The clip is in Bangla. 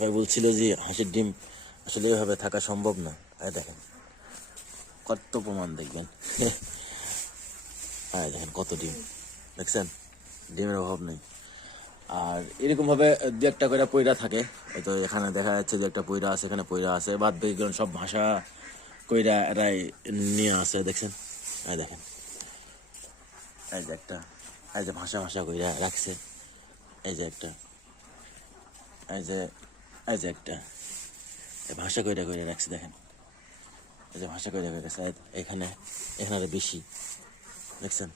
সবাই বলছিল যে হাঁসের ডিম আসলে এভাবে থাকা সম্ভব না। এই দেখেন কত প্রমাণ দেখবেন। হ্যাঁ দেখেন কত ডিম, দেখছেন ডিমের অভাব নেই। আর এরকমভাবে দু একটা করে পয়রা থাকে, এই তো এখানে দেখা যাচ্ছে যে একটা পয়রা আছে, এখানে পয়রা আছে, বাদ বাকিগুলো সব ভাষা কইরা এরাই নিয়ে আসে, দেখছেন। এই দেখেন এই যে একটা, এই যে ভাষা ভাষা কইরা রাখছে, এই যে একটা, এই যে এই যে একটা ভাষা কইরা কইরা রাখছে, দেখেন এই যে ভাষা কইরা কইরা রাখছে। এখানে এখানে আরো বেশি, দেখছেন।